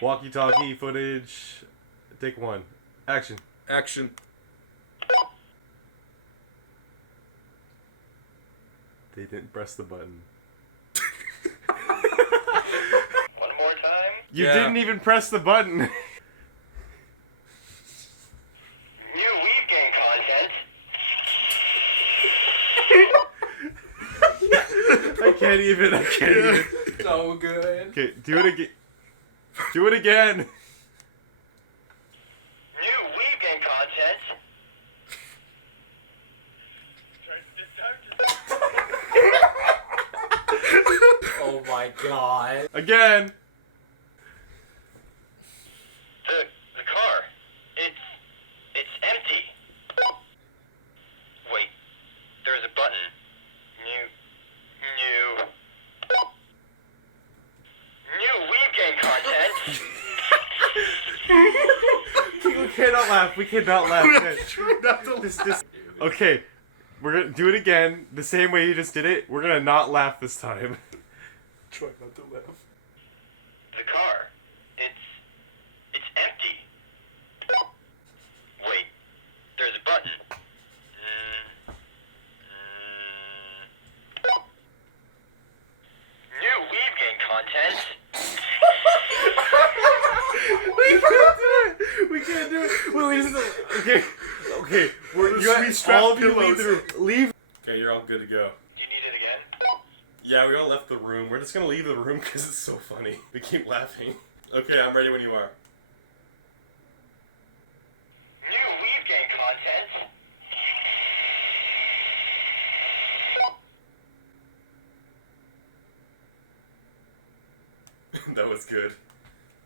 Walkie-talkie footage. Take one. Action. Action. They didn't press the button. One more time. You didn't even press the button. New Weeb game content. I can't even. So good. Okay, do it again. Do it again. New Weeb game content. Oh my god. Again. The car. It's empty. Wait. There's a button. New Weeb game content. We cannot laugh. We cannot laugh. Not to This. Okay, we're gonna do it again the same way you just did it. We're gonna not laugh this time. Try not to laugh. The car. It's empty. Wait. There's a button. New Weeb game content. We can't do it. Wait. Okay. Okay. Sweet All of you strap leave the room. Leave. Okay, you're all good to go. Do you need it again? Yeah, we all left the room. We're just gonna leave the room because it's so funny. We keep laughing. Okay, I'm ready when you are. New Weeb game content. That was good.